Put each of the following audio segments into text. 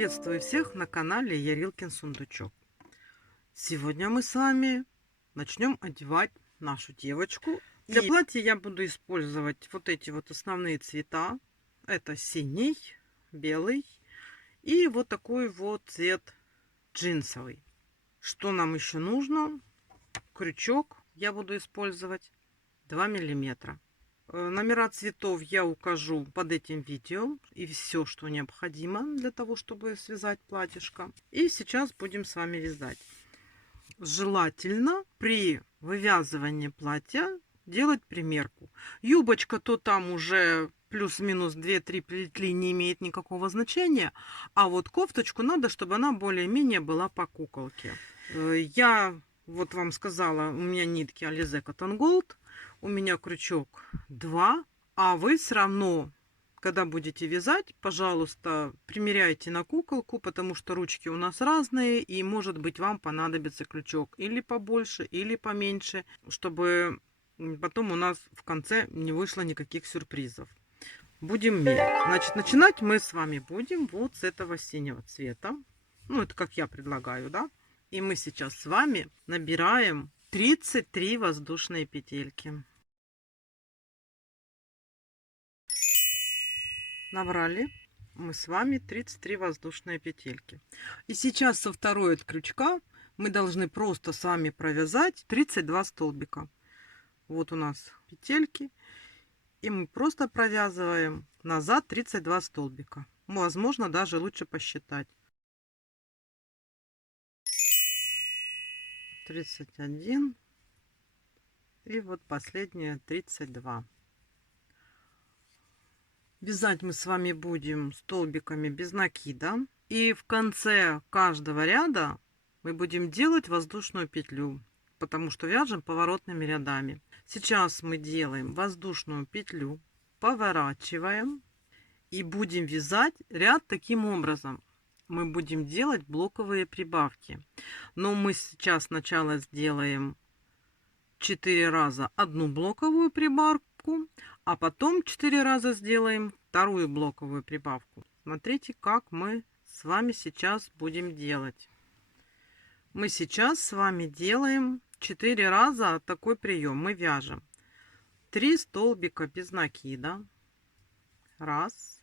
Приветствую всех на канале Ярилкин Сундучок. Сегодня мы с вами начнем одевать нашу девочку. Для платья я буду использовать вот эти вот основные цвета. Это синий, белый и вот такой вот цвет джинсовый. Что нам еще нужно? Крючок я буду использовать 2 миллиметра. Номера цветов я укажу под этим видео и все, что необходимо для того, чтобы связать платьишко. И сейчас будем с вами вязать. Желательно при вывязывании платья делать примерку. Юбочка то там уже плюс-минус 2-3 петли не имеет никакого значения, а вот кофточку надо, чтобы она более-менее была по куколке. Я вот вам сказала, у меня нитки Alize Cotton Gold. У меня крючок 2, а вы все равно, когда будете вязать, пожалуйста, примеряйте на куколку, потому что ручки у нас разные, и может быть вам понадобится крючок или побольше, или поменьше, чтобы потом у нас в конце не вышло никаких сюрпризов. Будем мерить. Значит, начинать мы с вами будем вот с этого синего цвета. Ну, это как я предлагаю, да? И мы сейчас с вами набираем 33 воздушные петельки. Набрали мы с вами 33 воздушные петельки. И сейчас со второй от крючка мы должны просто с вами провязать 32 столбика. Вот у нас петельки. И мы просто провязываем назад 32 столбика. Возможно, даже лучше посчитать. 31. И вот последние 32. Вязать мы с вами будем столбиками без накида. И в конце каждого ряда мы будем делать воздушную петлю, потому что вяжем поворотными рядами. Сейчас мы делаем воздушную петлю, поворачиваем и будем вязать ряд таким образом. Мы будем делать блоковые прибавки. Но мы сейчас сначала сделаем 4 раза одну блоковую прибавку, а потом 4 раза сделаем вторую блоковую прибавку. Смотрите, как мы с вами сейчас будем делать. Мы сейчас с вами делаем 4 раза такой прием. Мы вяжем 3 столбика без накида. Раз,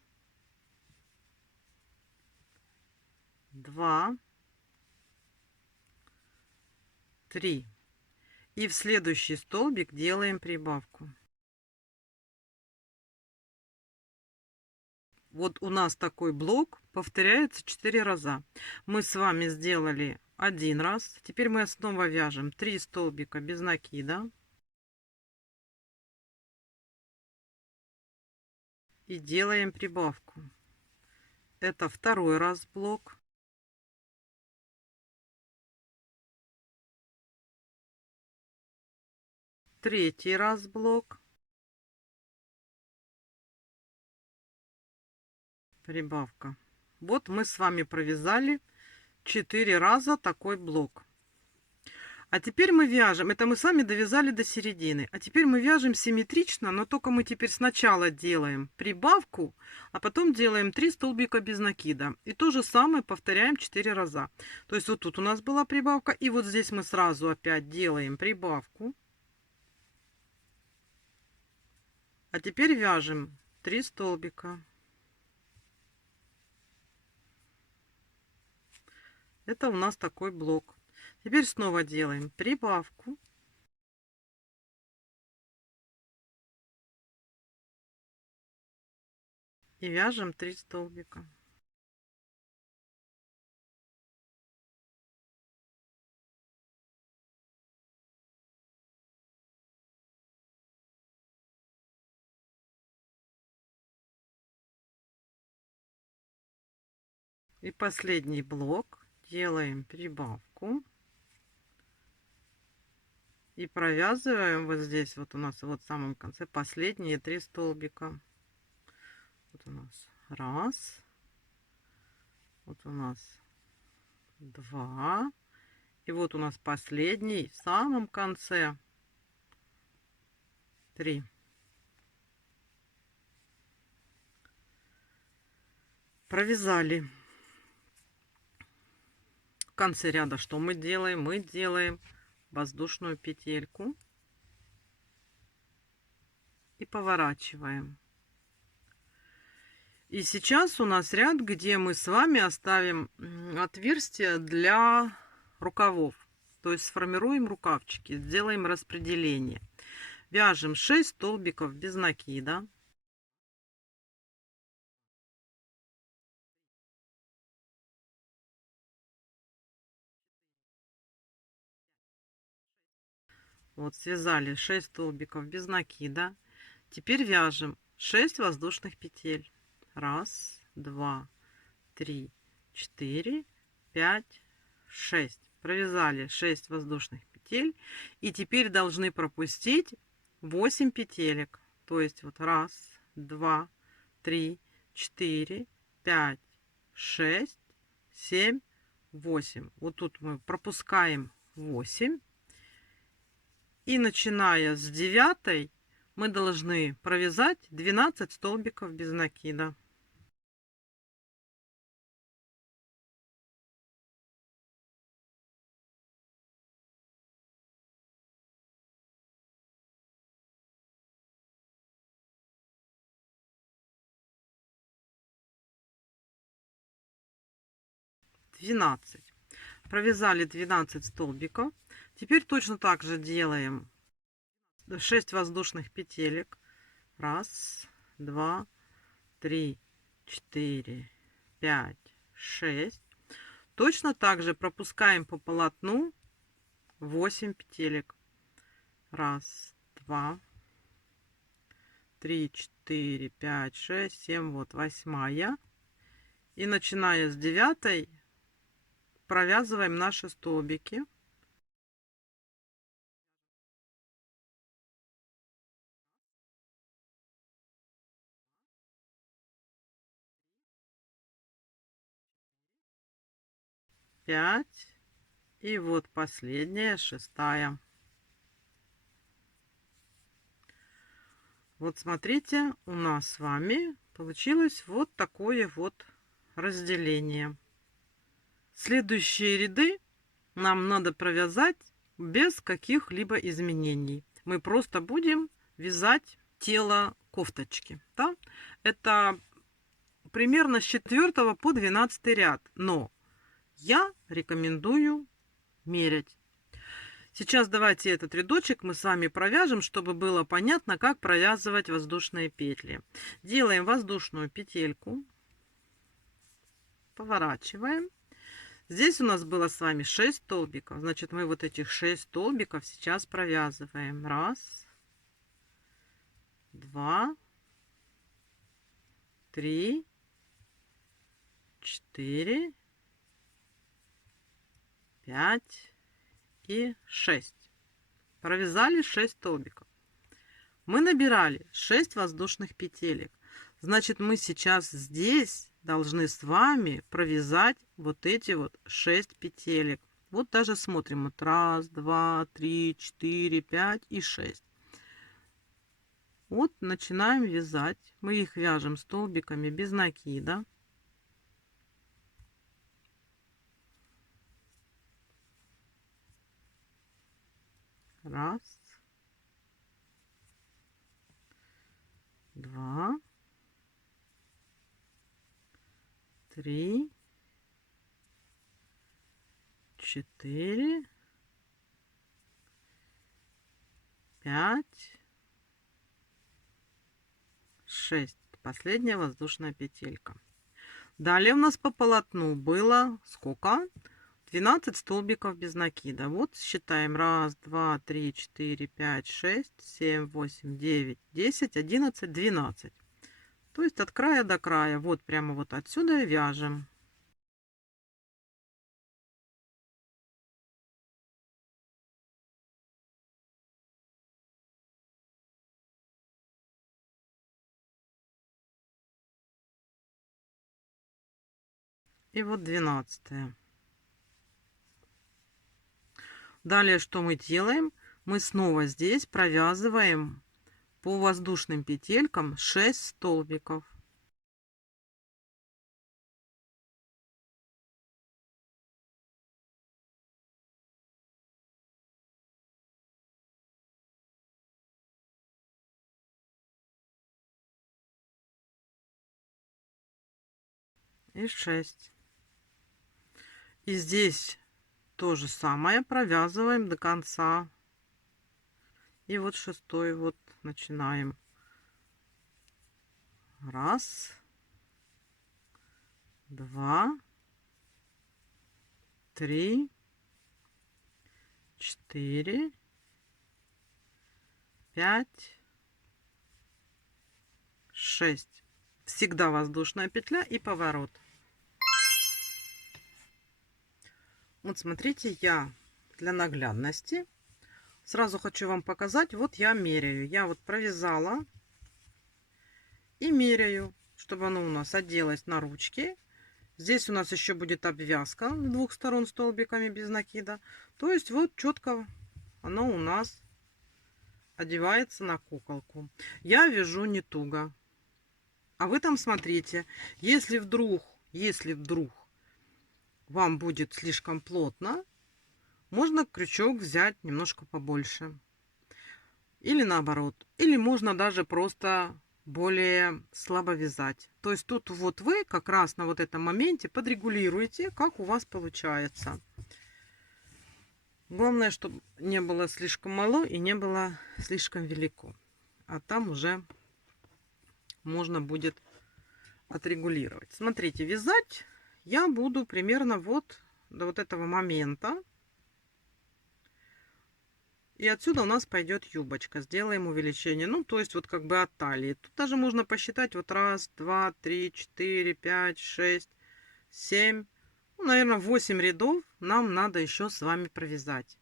два, три. И в следующий столбик делаем прибавку. Вот у нас такой блок повторяется 4 раза. Мы с вами сделали один раз. Теперь мы снова вяжем 3 столбика без накида. И делаем прибавку. Это второй раз блок. Третий раз блок. Прибавка. Вот мы с вами провязали 4 раза такой блок. А теперь мы вяжем, это мы с вами довязали до середины. А теперь мы вяжем симметрично, но только мы теперь сначала делаем прибавку, а потом делаем 3 столбика без накида. И то же самое повторяем 4 раза. То есть вот тут у нас была прибавка, и вот здесь мы сразу опять делаем прибавку. А теперь вяжем 3 столбика. Это у нас такой блок. Теперь снова делаем прибавку. И вяжем 3 столбика. И последний блок делаем прибавку. И провязываем вот здесь, вот у нас вот в самом конце последние 3 столбика. Вот у нас раз, вот у нас два, и вот у нас последний в самом конце 3. Провязали конце ряда что мы делаем? Мы делаем воздушную петельку и поворачиваем. И сейчас у нас ряд, где мы с вами оставим отверстие для рукавов. То есть сформируем рукавчики, сделаем распределение. Вяжем 6 столбиков без накида. Вот, связали 6 столбиков без накида. Теперь вяжем 6 воздушных петель. 1, 2, 3, 4, 5, 6. Провязали 6 воздушных петель. И теперь должны пропустить 8 петелек. То есть вот 1, 2, 3, 4, 5, 6, 7, 8. Вот тут мы пропускаем 8. И начиная с 9 мы должны провязать 12 столбиков без накида. Провязали 12 столбиков. Теперь точно так же делаем 6 воздушных петелек. 1, 2, 3, 4, 5, 6. Точно так же пропускаем по полотну 8 петелек. 1, 2, 3, 4, 5, 6, 7. Вот 8. И начиная с 9 провязываем наши столбики. Пять. И вот последняя, 6. Вот смотрите, у нас с вами получилось вот такое вот разделение. Следующие ряды нам надо провязать без каких-либо изменений. Мы просто будем вязать тело кофточки. Да? Это примерно с 4 по 12 ряд. Но я рекомендую мерять. Сейчас давайте этот рядочек мы с вами провяжем, чтобы было понятно, как провязывать воздушные петли. Делаем воздушную петельку, поворачиваем. Здесь у нас было с вами 6 столбиков. Значит, мы вот этих 6 столбиков сейчас провязываем. 1, 2, 3, 4, 5 и 6. Провязали 6 столбиков. Мы набирали 6 воздушных петелек. Значит, мы сейчас здесь должны с вами провязать вот эти вот 6 петелек. Вот даже смотрим. Вот 1, 2, 3, 4, 5 и 6. Вот начинаем вязать. Мы их вяжем столбиками без накида. Раз, два, три, 4, 5, 6. Последняя воздушная петелька. Далее у нас по полотну было сколько? 12 столбиков без накида. Вот считаем. 1, 2, 3, 4, 5, 6, 7, 8, 9, 10, 11, 12. То есть от края до края. Вот прямо вот отсюда вяжем. И вот 12. Далее что мы делаем? Мы снова здесь провязываем по воздушным петелькам 6 столбиков. и 6. И здесь то же самое провязываем до конца. И вот 6 вот начинаем. Раз, два, три, 4, 5, 6. Всегда воздушная петля и поворот. Вот смотрите, я для наглядности сразу хочу вам показать. Вот я меряю. Я вот провязала и меряю, чтобы оно у нас оделось на ручки. Здесь у нас еще будет обвязка с двух сторон столбиками без накида. То есть вот четко оно у нас одевается на куколку. Я вяжу не туго. А вы там смотрите, если вдруг вам будет слишком плотно, можно крючок взять немножко побольше. Или наоборот. Или можно даже просто более слабо вязать. То есть тут вот вы как раз на вот этом моменте подрегулируете, как у вас получается. Главное, чтобы не было слишком мало и не было слишком велико. А там уже можно будет отрегулировать. Смотрите, вязать я буду примерно вот до вот этого момента. И отсюда у нас пойдет юбочка. Сделаем увеличение. Ну, то есть вот как бы от талии. Тут даже можно посчитать вот раз, два, три, 4, 5, 6, 7. Ну, наверное, 8 рядов нам надо еще с вами провязать.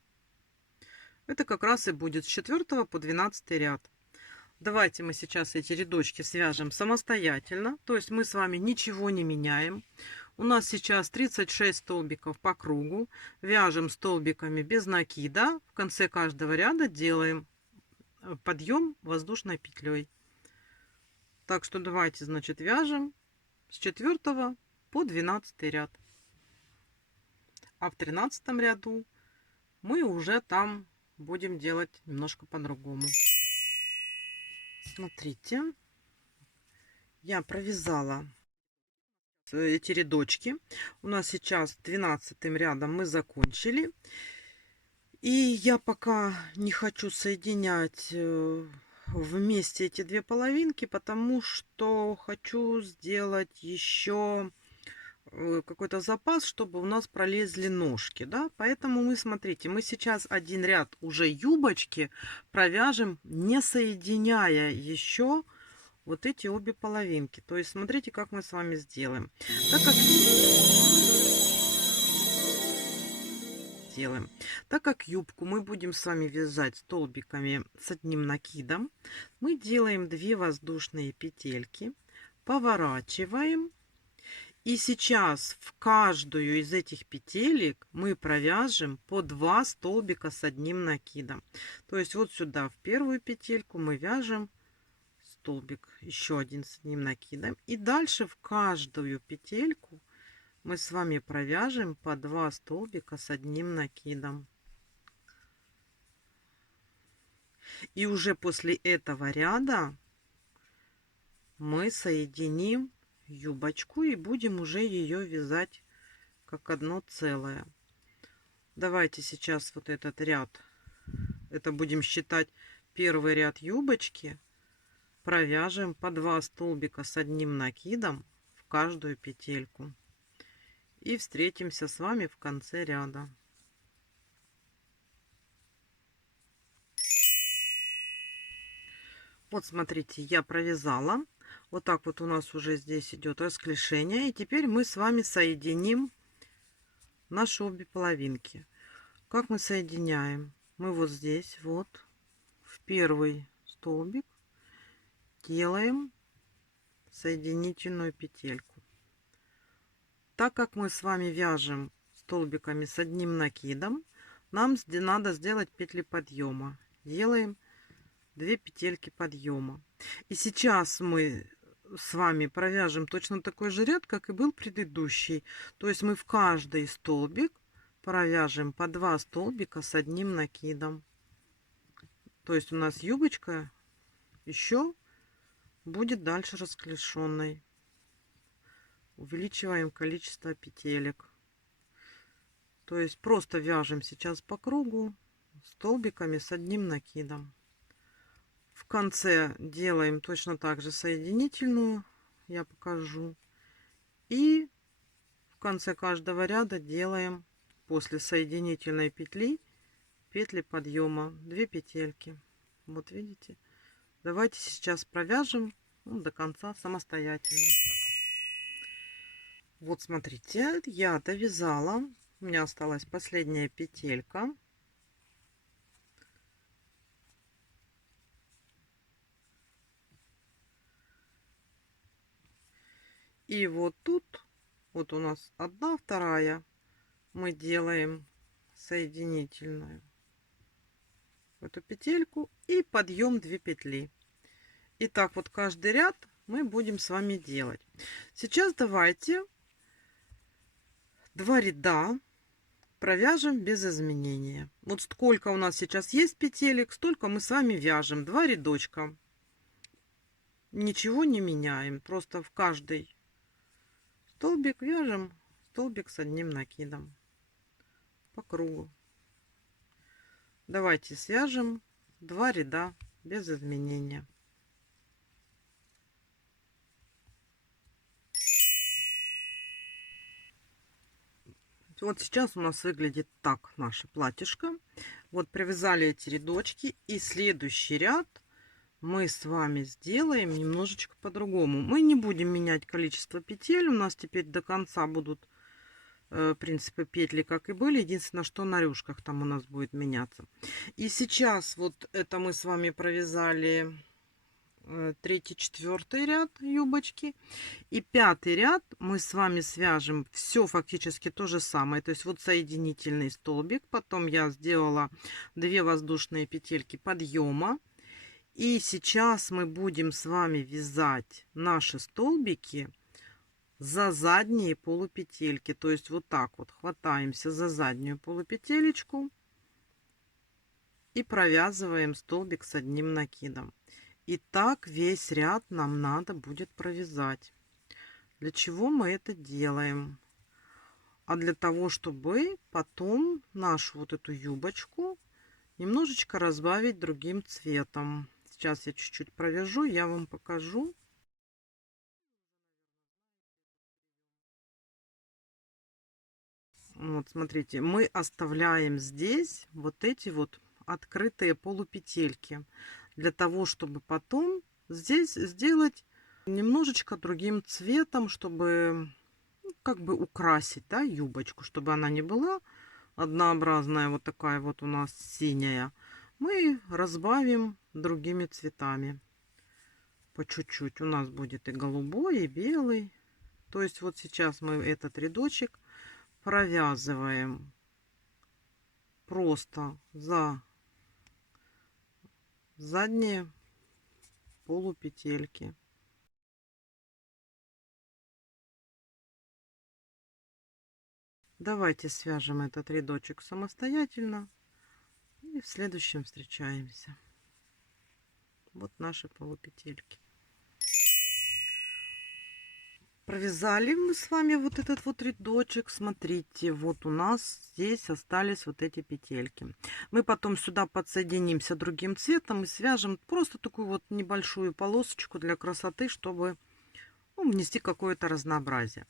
Это как раз и будет с 4 по 12 ряд. Давайте мы сейчас эти рядочки свяжем самостоятельно. То есть мы с вами ничего не меняем. У нас сейчас 36 столбиков по кругу. Вяжем столбиками без накида. В конце каждого ряда делаем подъем воздушной петлей. Так что давайте, значит, вяжем с 4 по 12 ряд. А в 13 ряду мы уже там будем делать немножко по-другому. Смотрите, я провязала эти рядочки. У нас сейчас 12 рядом мы закончили. И я пока не хочу соединять вместе эти две половинки, потому что хочу сделать еще какой-то запас, чтобы у нас пролезли ножки, да, поэтому мы, смотрите, мы сейчас один ряд уже юбочки провяжем, не соединяя еще вот эти обе половинки. То есть смотрите, как мы с вами сделаем. Так как юбку мы будем с вами вязать столбиками с одним накидом, мы делаем 2 воздушные петельки, поворачиваем. И сейчас в каждую из этих петелек мы провяжем по 2 столбика с одним накидом. То есть вот сюда в первую петельку мы вяжем столбик, еще один с одним накидом. И дальше в каждую петельку мы с вами провяжем по 2 столбика с одним накидом. И уже после этого ряда мы соединим юбочку и будем уже ее вязать как одно целое. Давайте сейчас вот этот ряд, это будем считать первый ряд юбочки, провяжем по 2 столбика с одним накидом в каждую петельку. И встретимся с вами в конце ряда. Вот смотрите, я провязала. Вот так вот у нас уже здесь идет расклешение. И теперь мы с вами соединим наши обе половинки. Как мы соединяем? Мы вот здесь вот в первый столбик делаем соединительную петельку. Так как мы с вами вяжем столбиками с одним накидом, нам надо сделать петли подъема. Делаем 2 петельки подъема. И сейчас мы с вами провяжем точно такой же ряд, как и был предыдущий. То есть мы в каждый столбик провяжем по 2 столбика с одним накидом. То есть у нас юбочка еще будет дальше расклешенной. увеличиваем количество петелек. То есть просто вяжем сейчас по кругу столбиками с одним накидом. В конце делаем точно так же соединительную, я покажу. И в конце каждого ряда делаем после соединительной петли петли подъема 2 петельки. Вот видите. Давайте сейчас провяжем до конца самостоятельно. Вот смотрите, я довязала. У меня осталась последняя петелька. И вот тут, вот у нас одна, вторая, мы делаем соединительную эту петельку и подъем 2 петли. И так вот каждый ряд мы будем с вами делать. Сейчас давайте 2 ряда провяжем без изменения. Вот сколько у нас сейчас есть петелек, столько мы с вами вяжем. 2 рядочка. Ничего не меняем. Просто в каждый столбик вяжем столбик с одним накидом по кругу. Давайте свяжем 2 ряда без изменения. Вот сейчас у нас выглядит так наше платьишко. Вот привязали эти рядочки, и следующий ряд мы с вами сделаем немножечко по-другому. Мы не будем менять количество петель. У нас теперь до конца будут в принципе петли как и были. Единственное, что на рюшках там у нас будет меняться. И сейчас вот это мы с вами провязали 3-й, 4-й ряд юбочки. И 5-й ряд мы с вами свяжем все фактически то же самое. То есть вот соединительный столбик. Потом я сделала 2 воздушные петельки подъема. И сейчас мы будем с вами вязать наши столбики за задние полупетельки. То есть вот так вот хватаемся за заднюю полупетелечку и провязываем столбик с одним накидом. И так весь ряд нам надо будет провязать. Для чего мы это делаем? А для того, чтобы потом нашу вот эту юбочку немножечко разбавить другим цветом. Сейчас я чуть-чуть провяжу, я вам покажу. Вот, смотрите, мы оставляем здесь вот эти вот открытые полупетельки для того, чтобы потом здесь сделать немножечко другим цветом, чтобы как бы украсить, да, юбочку, чтобы она не была однообразная, вот такая вот у нас синяя. Мы разбавим другими цветами по чуть-чуть. У нас будет и голубой, и белый. То есть вот сейчас мы этот рядочек провязываем просто за задние полупетельки. Давайте свяжем этот рядочек самостоятельно и в следующем встречаемся. Вот наши полупетельки. Провязали мы с вами вот этот вот рядочек. Смотрите, вот у нас здесь остались вот эти петельки. Мы потом сюда подсоединимся другим цветом и свяжем просто такую вот небольшую полосочку для красоты, чтобы внести какое-то разнообразие.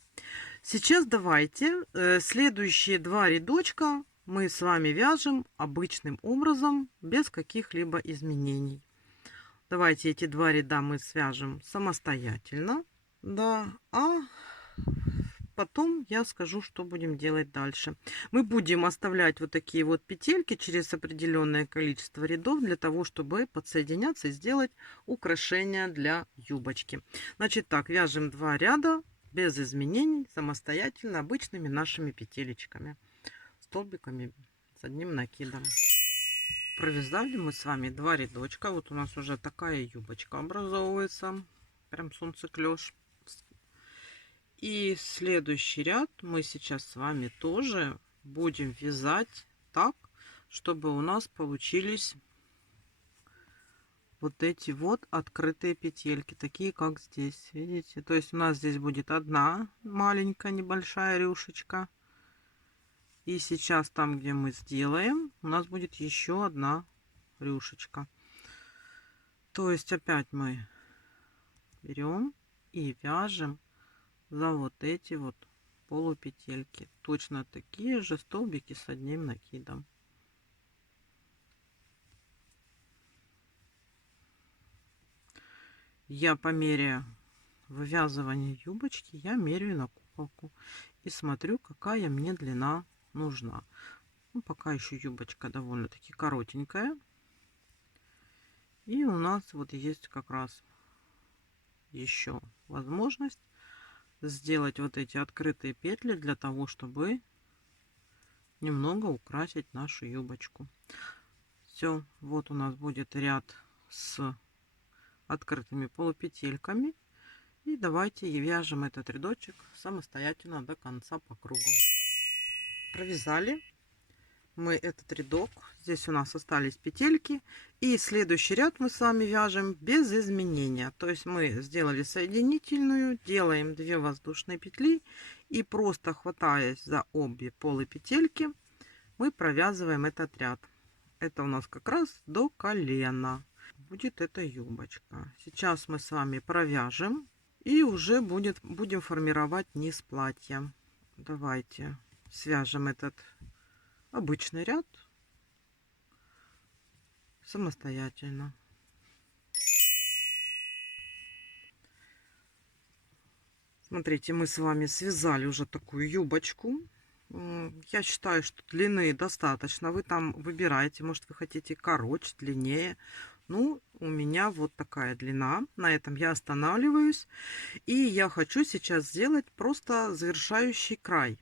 Сейчас давайте следующие 2 рядочка мы с вами вяжем обычным образом, без каких-либо изменений. Давайте эти 2 ряда мы свяжем самостоятельно. Да, а потом я скажу, что будем делать дальше. Мы будем оставлять вот такие вот петельки через определенное количество рядов для того, чтобы подсоединяться и сделать украшения для юбочки. Значит так, вяжем 2 ряда без изменений, самостоятельно, обычными нашими петелечками, столбиками с одним накидом. Провязали мы с вами 2 рядочка. Вот у нас уже такая юбочка образовывается, прям солнцеклёш. И следующий ряд мы сейчас с вами тоже будем вязать так, чтобы у нас получились вот эти вот открытые петельки, такие как здесь, видите? То есть у нас здесь будет одна маленькая небольшая рюшечка. И сейчас там, где мы сделаем, у нас будет еще одна рюшечка. То есть опять мы берем и вяжем за вот эти вот полупетельки. Точно такие же столбики с одним накидом. Я по мере вывязывания юбочки, я меряю на куколку и смотрю, какая мне длина нужна. Ну, пока еще юбочка довольно-таки коротенькая. И у нас вот есть как раз еще возможность сделать вот эти открытые петли для того, чтобы немного украсить нашу юбочку. Все, вот у нас будет ряд с открытыми полупетельками. И давайте вяжем этот рядочек самостоятельно до конца по кругу. Провязали мы этот рядок. Здесь у нас остались петельки. И следующий ряд мы с вами вяжем без изменения. То есть мы сделали соединительную, делаем 2 воздушные петли. И просто хватаясь за обе полупетельки, мы провязываем этот ряд. Это у нас как раз до колена будет эта юбочка. Сейчас мы с вами провяжем и уже будем формировать низ платья. Давайте свяжем этот обычный ряд самостоятельно. Смотрите, мы с вами связали уже такую юбочку. Я считаю, что длины достаточно. Вы там выбираете, может, вы хотите короче, длиннее. Ну, у меня вот такая длина. На этом я останавливаюсь. И я хочу сейчас сделать просто завершающий край.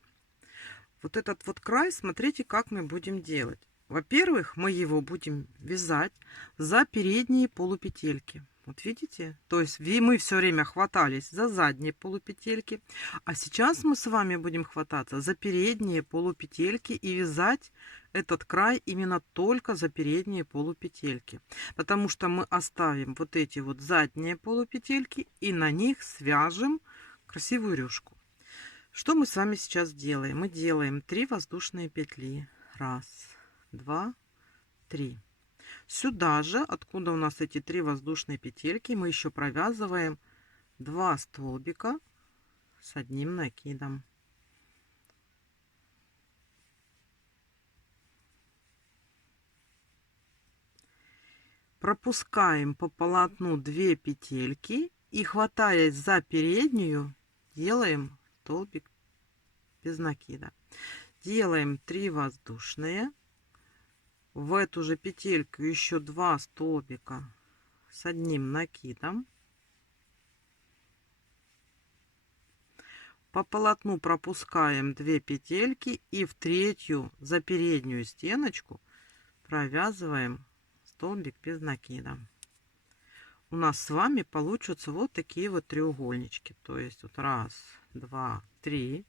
Вот этот вот край, смотрите, как мы будем делать. Во-первых, мы его будем вязать за передние полупетельки. Вот видите? То есть мы все время хватались за задние полупетельки. А сейчас мы с вами будем хвататься за передние полупетельки и вязать этот край именно только за передние полупетельки. Потому что мы оставим вот эти вот задние полупетельки и на них свяжем красивую рюшку. Что мы с вами сейчас делаем? Мы делаем 3 воздушные петли. 1, 2, 3. Сюда же, откуда у нас эти 3 воздушные петельки, мы еще провязываем 2 столбика с одним накидом. Пропускаем по полотну 2 петельки и, хватаясь за переднюю, делаем столбик без накида. Делаем 3 воздушные. В эту же петельку еще 2 столбика с одним накидом. По полотну пропускаем 2 петельки и в третью за переднюю стеночку провязываем столбик без накида. У нас с вами получатся вот такие вот треугольнички. То есть вот 1, 2, 3.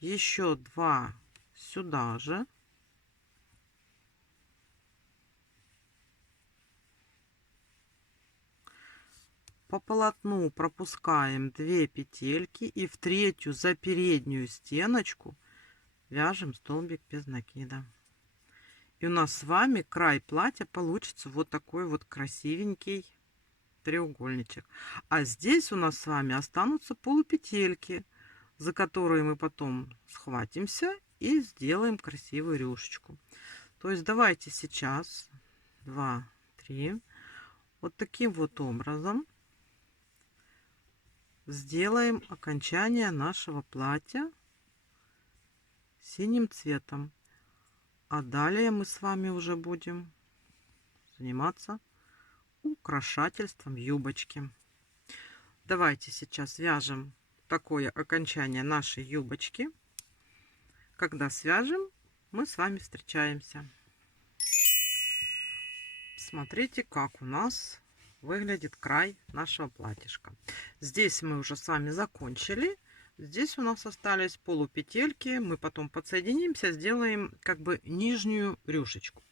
Еще 2 сюда же. По полотну пропускаем 2 петельки и в третью за переднюю стеночку вяжем столбик без накида. И у нас с вами край платья получится вот такой вот красивенький треугольничек. А здесь у нас с вами останутся полупетельки, за которые мы потом схватимся и сделаем красивую рюшечку. То есть давайте сейчас 2, 3 вот таким вот образом сделаем окончание нашего платья синим цветом. А далее мы с вами уже будем заниматься украшательством юбочки. Давайте сейчас вяжем такое окончание нашей юбочки. Когда свяжем, мы с вами встречаемся. Смотрите, как у нас выглядит край нашего платьишка. Здесь мы уже с вами закончили. Здесь у нас остались полупетельки. Мы потом подсоединимся, сделаем как бы нижнюю рюшечку.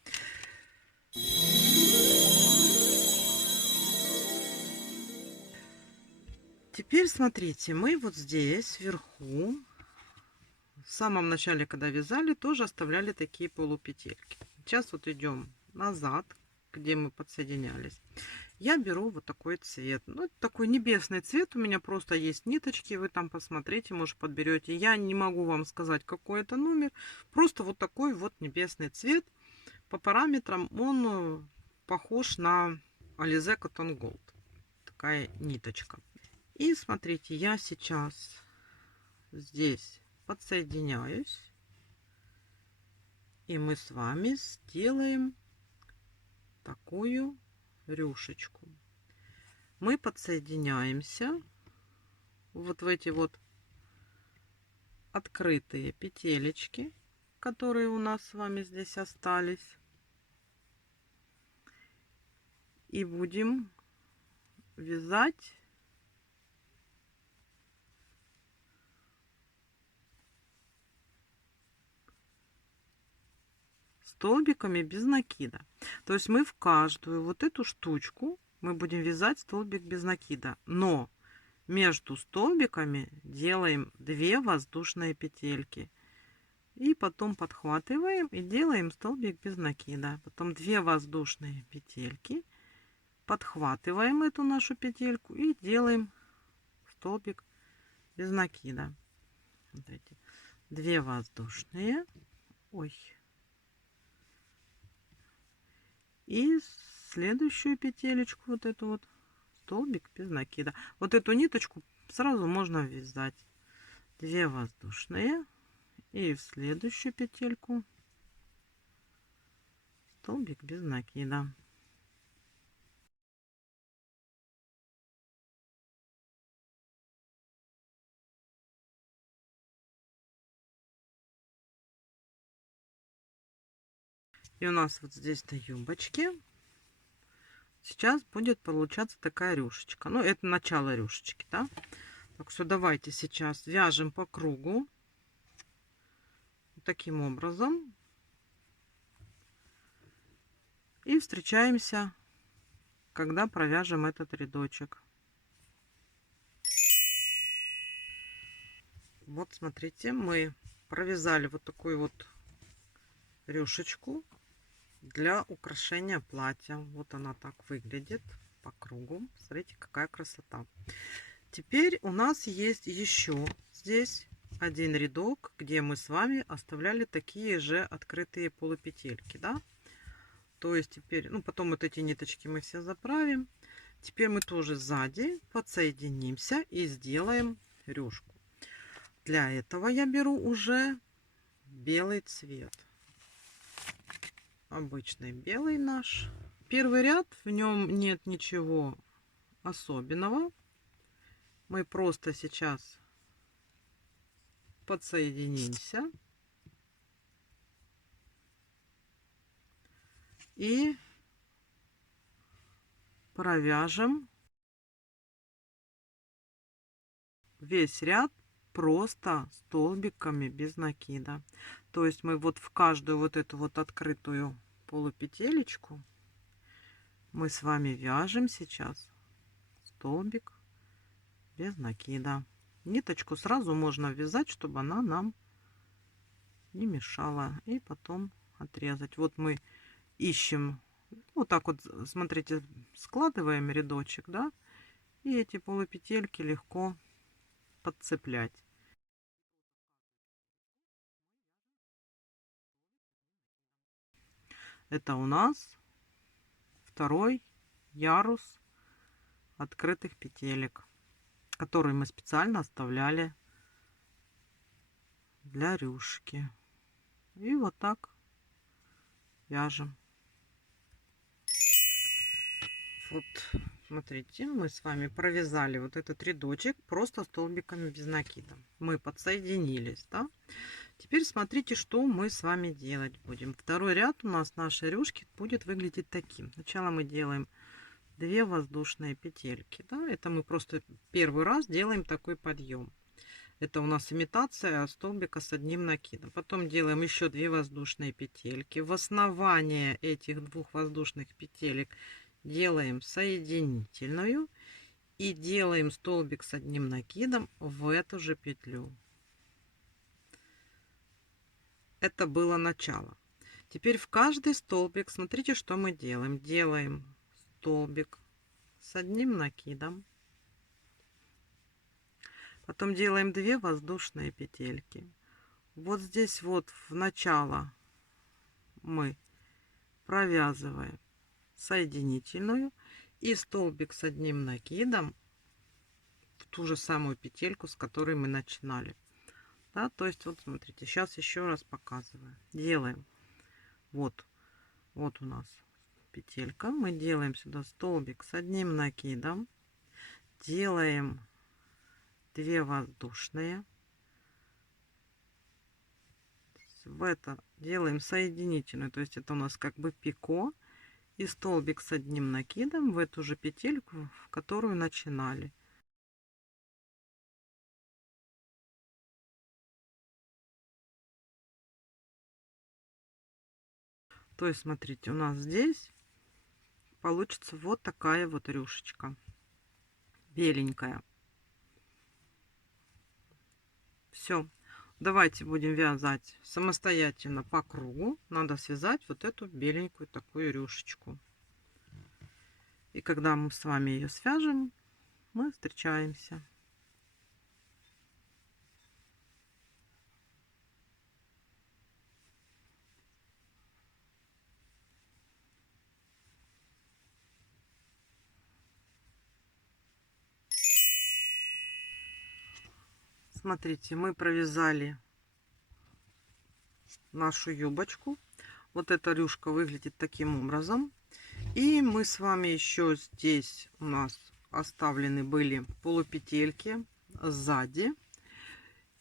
Теперь смотрите, мы вот здесь вверху, в самом начале, когда вязали, тоже оставляли такие полупетельки. Сейчас вот идем назад, где мы подсоединялись. Я беру вот такой цвет. Ну, это такой небесный цвет. У меня просто есть ниточки. Вы там посмотрите, может, подберете. Я не могу вам сказать, какой это номер. Просто вот такой вот небесный цвет. По параметрам он похож на Alize Cotton Gold. Такая ниточка. И смотрите, я сейчас здесь подсоединяюсь. И мы с вами сделаем такую рюшечку. Мы подсоединяемся вот в эти вот открытые петелечки, которые у нас с вами здесь остались. И будем вязать столбиками без накида. То есть мы в каждую вот эту штучку мы будем вязать столбик без накида. Но между столбиками делаем 2 воздушные петельки. И потом подхватываем и делаем столбик без накида. Потом 2 воздушные петельки. Подхватываем эту нашу петельку и делаем столбик без накида. Смотрите, 2 воздушные. Ой. И следующую петелечку, вот эту вот, столбик без накида. Вот эту ниточку сразу можно вязать. 2 воздушные. И в следующую петельку столбик без накида. И у нас вот здесь на юбочке сейчас будет получаться такая рюшечка. Ну, это начало рюшечки, да? Так что давайте сейчас вяжем по кругу. Таким образом. И встречаемся, когда провяжем этот рядочек. Вот смотрите, мы провязали вот такую вот рюшечку для украшения платья. Вот она так выглядит по кругу. Смотрите, какая красота. Теперь у нас есть еще здесь один рядок, где мы с вами оставляли такие же открытые полупетельки, да? То есть теперь, ну, потом вот эти ниточки мы все заправим. Теперь мы тоже сзади подсоединимся и сделаем рюшку. Для этого я беру уже белый цвет. Обычный белый наш. Первый ряд, в нем нет ничего особенного. Мы просто сейчас подсоединимся и провяжем весь ряд просто столбиками без накида. То есть мы вот в каждую вот эту вот открытую полупетелечку мы с вами вяжем сейчас столбик без накида. Ниточку сразу можно вязать, чтобы она нам не мешала, и потом отрезать. Вот мы ищем, вот так вот, смотрите, складываем рядочек, да, и эти полупетельки легко подцеплять. Это у нас второй ярус открытых петелек, который мы специально оставляли для рюшки. И вот так вяжем. Вот, смотрите, мы с вами провязали вот этот рядочек просто столбиками без накида. Мы подсоединились, да? Теперь смотрите, что мы с вами делать будем. Второй ряд у нас нашей рюшки будет выглядеть таким. Сначала мы делаем 2 воздушные петельки, да? Это мы просто первый раз делаем такой подъем. Это у нас имитация столбика с одним накидом. Потом делаем еще 2 воздушные петельки. В основание этих 2 воздушных петелек делаем соединительную. И делаем столбик с одним накидом в эту же петлю. Это было начало. Теперь в каждый столбик, смотрите, что мы делаем. Делаем столбик с одним накидом. Потом делаем 2 воздушные петельки. Вот здесь вот в начало мы провязываем соединительную и столбик с одним накидом в ту же самую петельку, с которой мы начинали. Да, то есть вот смотрите, сейчас еще раз показываю. Делаем вот у нас петелька, мы делаем сюда столбик с одним накидом, делаем 2 воздушные, в это делаем соединительную, то есть это у нас как бы пико, и столбик с одним накидом в эту же петельку, в которую начинали. То есть смотрите, у нас здесь получится вот такая вот рюшечка беленькая. Все, давайте будем вязать самостоятельно по кругу. Надо связать вот эту беленькую такую рюшечку. И когда мы с вами ее свяжем, мы встречаемся. Смотрите, мы провязали нашу юбочку. Вот эта рюшка выглядит таким образом. И мы с вами еще здесь у нас оставлены были полупетельки сзади.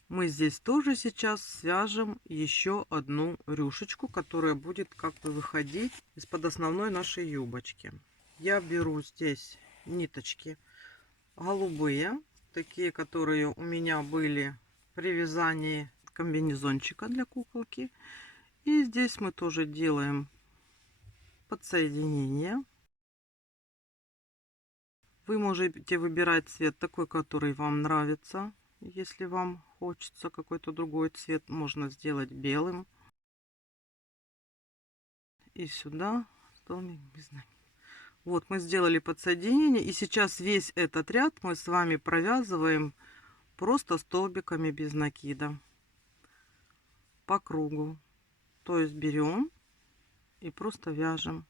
Мы здесь тоже сейчас свяжем еще одну рюшечку, которая будет как бы выходить из-под основной нашей юбочки. Я беру здесь ниточки голубые, такие, которые у меня были при вязании комбинезончика для куколки. И здесь мы тоже делаем подсоединение. Вы можете выбирать цвет такой, который вам нравится. Если вам хочется какой-то другой цвет, можно сделать белым. И сюда столбик без накида. Вот мы сделали подсоединение, и сейчас весь этот ряд мы с вами провязываем просто столбиками без накида по кругу. То есть берем и просто вяжем.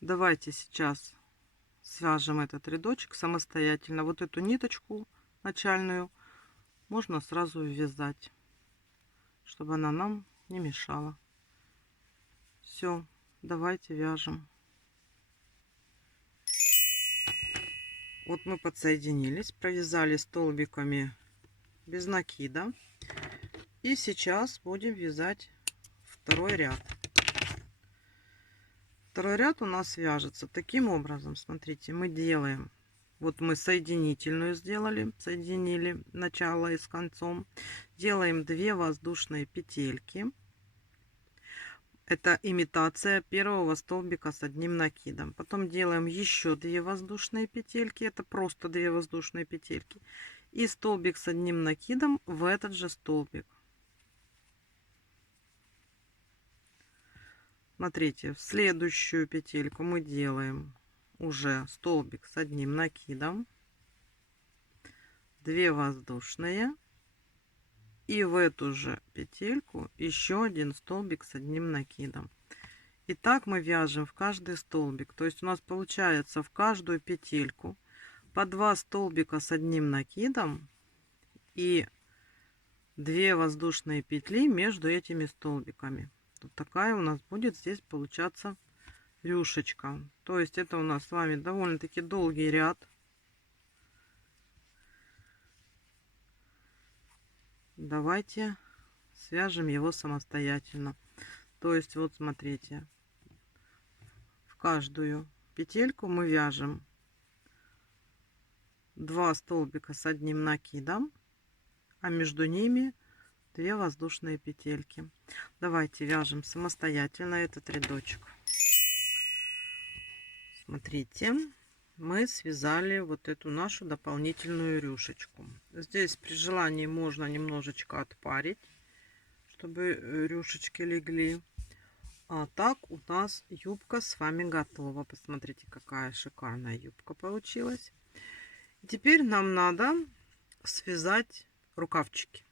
Давайте сейчас свяжем этот рядочек самостоятельно. Вот эту ниточку начальную можно сразу ввязать, чтобы она нам не мешала. Все, давайте вяжем. Вот мы подсоединились, провязали столбиками без накида. И сейчас будем вязать второй ряд. Второй ряд у нас вяжется таким образом. Смотрите, мы делаем, вот мы соединительную сделали, соединили начало и с концом. Делаем 2 воздушные петельки. Это имитация первого столбика с одним накидом. Потом делаем еще 2 воздушные петельки. Это просто 2 воздушные петельки. И столбик с одним накидом в этот же столбик. Смотрите, в следующую петельку мы делаем уже столбик с одним накидом. 2 воздушные. И в эту же петельку еще один столбик с одним накидом. И так мы вяжем в каждый столбик. То есть у нас получается в каждую петельку по 2 столбика с одним накидом и 2 воздушные петли между этими столбиками. Вот такая у нас будет здесь получаться рюшечка. То есть это у нас с вами довольно-таки долгий ряд. Давайте свяжем его самостоятельно. То есть вот смотрите, в каждую петельку мы вяжем 2 столбика с одним накидом, а между ними 2 воздушные петельки. Давайте вяжем самостоятельно этот рядочек. Смотрите, мы связали вот эту нашу дополнительную рюшечку. Здесь при желании можно немножечко отпарить, чтобы рюшечки легли. А так у нас юбка с вами готова. Посмотрите, какая шикарная юбка получилась. И теперь нам надо связать рукавчики.